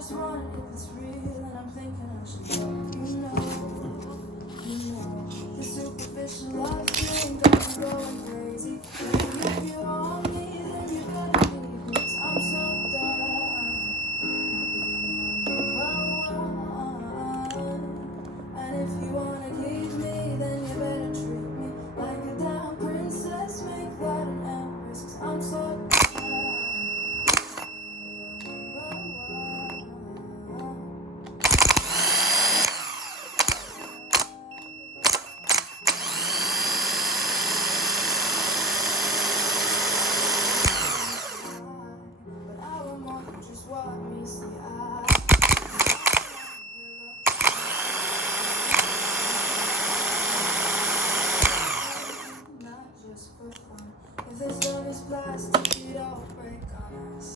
just want it if it's real, and I'm thinking I should the superficial love thing got me going crazy. Baby, if you want me, then you gotta leave me, 'cause I'm so done not being number one. And if you wanna keep me, then you better treat me like a damn princess, make that an empress, 'cause I'm so done being number one. But I want more than just what meets the eye.